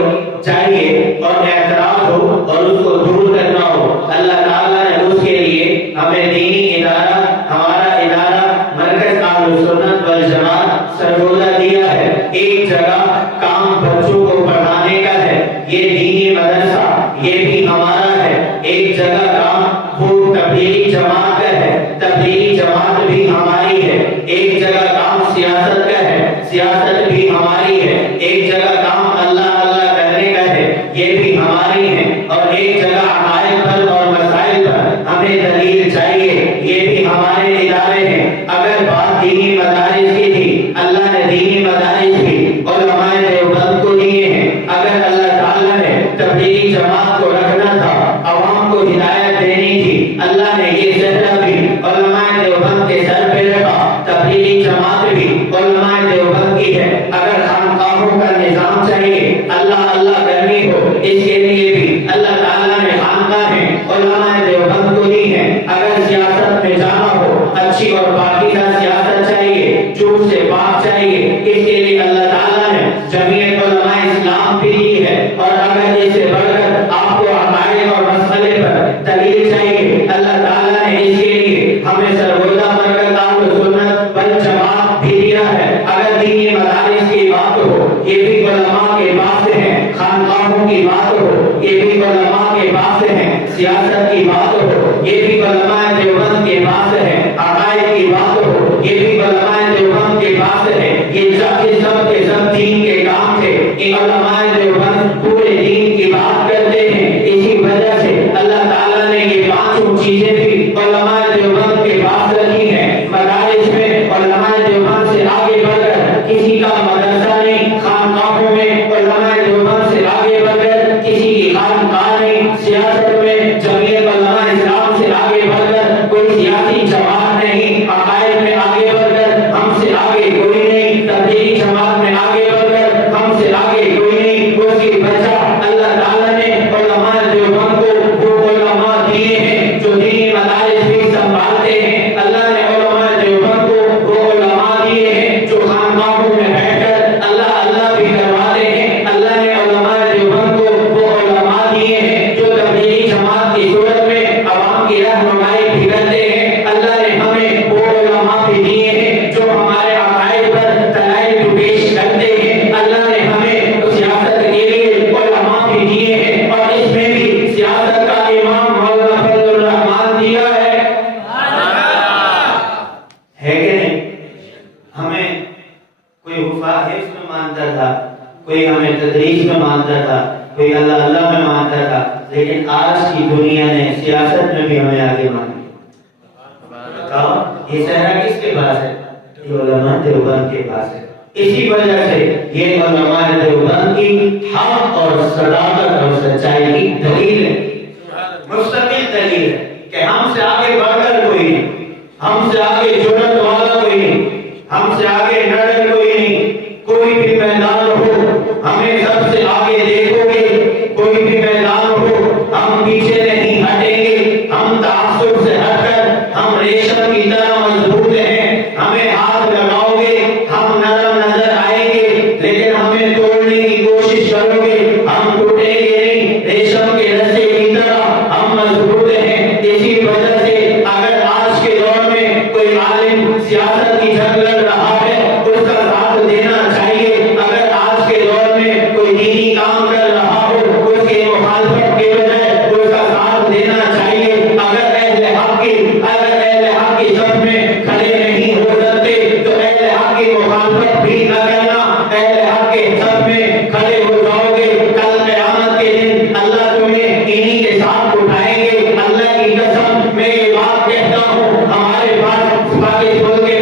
چاہیے اور اعتراض ہو اور اس کو دور کرنا ہو، اللہ تعالیٰ نے اس کے لیے ہمیں دینی ادارہ، ہمارا ادارہ مرکز اہل سنت والجماعت سرگودا دیا ہے۔ ایک جگہ کام بچوں کو پڑھانے کا ہے، یہ دینی مدرسہ یہ بھی ہمارا ہے۔ ایک جگہ کام وہ تبلیغی جماعت کا ہے، تبلیغی جماعت بھی ہماری ہے۔ ایک جگہ کام سیاست کا ہے، سیاست بھی ہماری ہے۔ ایک جگہ کام اللہ کرنے کا ہے، یہ بھی ہماری ہے۔ اور ایک جگہ عقائد پر اور مسائل پر ہمیں دلیل چاہیے، یہ بھی ہمارے ادارے ہیں۔ اگر بات دینی مدارس کی تھی، اللہ نے دینی مدارس بھی علماء دیوبند کو دیے ہیں۔ اگر اللہ تعالیٰ نے تبلیغی جماعت کو رکھنا تھا، عوام کو ہدایت دینی تھی، اللہ نے یہ زہرہ بھی علماء دیوبند کے سر پہ رکھا۔ تبلیغی جماعت بھی علماء دیوبند کی ہے۔ اگر خانقاہوں کا نظام چاہیے، اللہ کرنی ہو، اس کے لیے بھی اللہ تعالیٰ نے خانقاہیں علماء دیوبند کو دی ہیں۔ اگر سیاست میں جانا ہو، اچھی اور پاکیزہ سیاست چاہیے، جھوٹ سے پاک چاہیے، اس کے لیے اللہ تعالیٰ نے جمعیت علماء اسلام بھی دی ہے۔ اور اگر اس سے بڑھ کر آپ کو عقائد اور مسئلے پر دلیل چاہیے، اللہ تعالیٰ نے اس کے لیے ہمیں سرگودا مرکز اہل سنت والجماعت بھی دیا ہے۔ اگر دینی مدارس کی بات ہو، یہ بھی علماء کے پاس ہیں۔ خانقاہوں کی بات ہو، یہ بھی علماء کے پاس ہیں۔ سیاست کی بات ہو، یہ بھی علماء دیوبند کے پاس ہے۔ عقائد کی بات ہو، یہ بھی علماء دیوبند کے پاس ہے۔ یہ سب کے سب دین کے کام تھے، کہ علماء دیوبند پورے دین کی بات کرتے ہیں. اسی وجہ سے اللہ تعالیٰ نے یہ پانچوں چیزیں بھی علماء دیوبند کے پاس رکھی ہیں. مدارس میں علماء دیوبند سے آگے بڑھ کر کسی کا مدرسہ نہیں، خانقاہوں میں علماء دیوبند سے آگے بڑھ کر کسی کی خانقاہ نہیں، سیاست میں جمعیت علماء اسلام سے آگے بڑھ کر کوئی سیاسی جماعت نہیں، عقائد میں آگے بڑھ کر ہم سے آگے کوئی نہیں، تبلیغی جماعت میں آگے بڑھ کر ہم سے آگے کوئی نہیں. اس کی وجہ اللہ تعالیٰ نے علماء دیوبند کو وہ علماء دیے ہیں جو دینی مدارس بھی سنبھالتے ہیں. اللہ نے علماء دیوبند کو وہ علماء دیے ہیں جو خانقاہوں میں بیٹھ کر اللہ اللہ بھی کرواتے ہیں. اللہ نے علماء دیوبند کو وہ علماء دیے ہیں جو تبلیغی جماعت کی صورت میں عوام کی رہنمائی بھی کرتے ہیں. اللہ نے ہمیں وہ علماء بھی دیے ہیں جو ہمارے عقائد پر دلائل پیش کرتے ہیں. اللہ نے ہمیں سیاست کے لیے علماء بھی دیے ہیں اور اس میں بھی سیاست کا امام مولانا فضل الرحمان دیا ہے کہ نہیں؟ ہمیں کوئی حفظ میں مانتا تھا، کوئی ہمیں تدریس میں مانتا تھا، کوئی اللہ اللہ میں مانتا تھا، لیکن آج کی دنیا نے سیاست میں بھی ہمیں آگے مان لیا. بتاؤ یہ صحرا کس کے پاس ہے؟ یہ علماء دیوبند کے پاس ہے. اسی وجہ سے یہ علماء دیوبند کی حق اور صداقت اور سچائی کی دلیل ہے، مستقل دلیل ہے کہ ہم سے آگے بڑھ کر کوئی نہیں، ہم سے آگے جرأت والا کوئی نہیں، ہم سے آگے ڈر کوئی نہیں. کوئی بھی میدان ہو ہمیں سب سے آگے دیکھو گے، کوئی بھی میدان ہو ہم پیچھے نہیں ہٹیں گے. ہم تعصب سے ہٹ کر ہم ریشم کی طرح مضبوط ہیں. ہمیں ہاتھ لگاؤ گے ہم نرم نظر آئیں گے، لیکن ہمیں توڑنے کی کوشش کرو گے ہم ٹوٹیں گے نہیں. ریشم کے رسے کی طرح ہم مضبوط ہیں. اسی وجہ سے اگر آج کے دور میں کوئی عالم سیاست کی جنگ لڑ رہا ہے اس کا ساتھ دینا چاہیے. اگر آج کے دور میں کوئی دینی کام کر رہا ہو اس کے مخالفت کے بجائے اس کا ساتھ دینا چاہیے. اگر اہل حق کی صف میں کھڑے نہیں ہو سکتے تو اہل حق کی مخالفت بھی نہ کرنا. اہل حق کے صف میں کھڑے ہو جاؤ گے، کل قیامت کے دن اللہ تمہیں انہی کے ساتھ اٹھائیں گے. اللہ کی قسم میں یہ بات کہتا ہوں، ہمارے پاس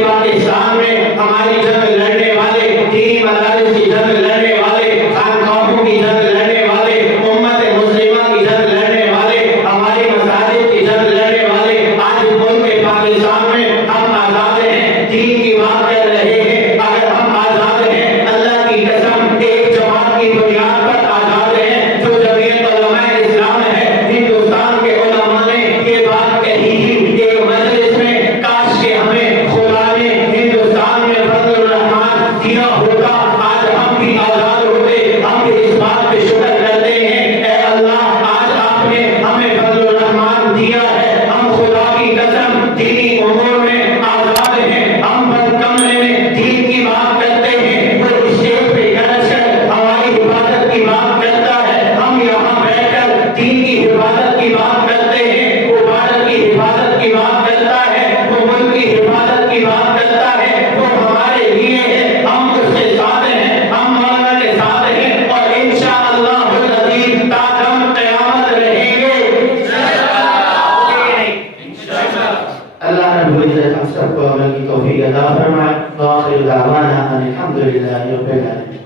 پاکستان میں ہماری جنگ لڑنے والے، دینی مدارس کی جنگ لڑنے والے، خانقاہوں کی جنگ لڑنے والے، امت مسلمہ کی جنگ لڑنے والے، ہماری مساجد کی جنگ لڑنے والے. آج ملک پاکستان میں ہم آزاد ہیں، دین کی بات کر رہے ہیں. اگر ہم آزاد ہیں اللہ کی قسم ایک جماعت کی بنیاد پر آزاد ہیں جو جمعیت علماء اسلام ہے. ہندوستان کے علماء نے یہ بات کہی تھی ایک مجلس میں، کاش کہ ہمیں خدا نے ہندوستان میں فضل الرحمان دیا ہوتا، آج ہم بھی آزاد ہوتے. ہم بھی اس بات پہ شکر کرتے ہیں، اے اللہ آج آپ نے ہمیں فضل الرحمان دیا ہے. ہم خدا کی قسم دینی امور میں آزاد ہیں. ہم بس کمرے میں دین کی بات کرتے ہیں، وہ اسٹیج پہ گرج کر ہماری حفاظت کی بات کرتا ہے. ہم یہاں بیٹھ کر دین کی حفاظت کی بات کرتے ہیں. وہ بھارت کی حفاظت کی بات کرتا ہے، وہ ملک کی حفاظت کی بات کرتا ہے. وہ ہمارے لیے ہے، ہم اس کے ساتھ ہیں، ہم مولانا کے ساتھ ہیں اور انشاءاللہ العزیز تا ہم قیامت رہیں گے. اللہ رب العزت ہم سب کو عمل کی توفیق عطا فرمائے. وآخر دعوانا ان الحمد للہ رب العالمین.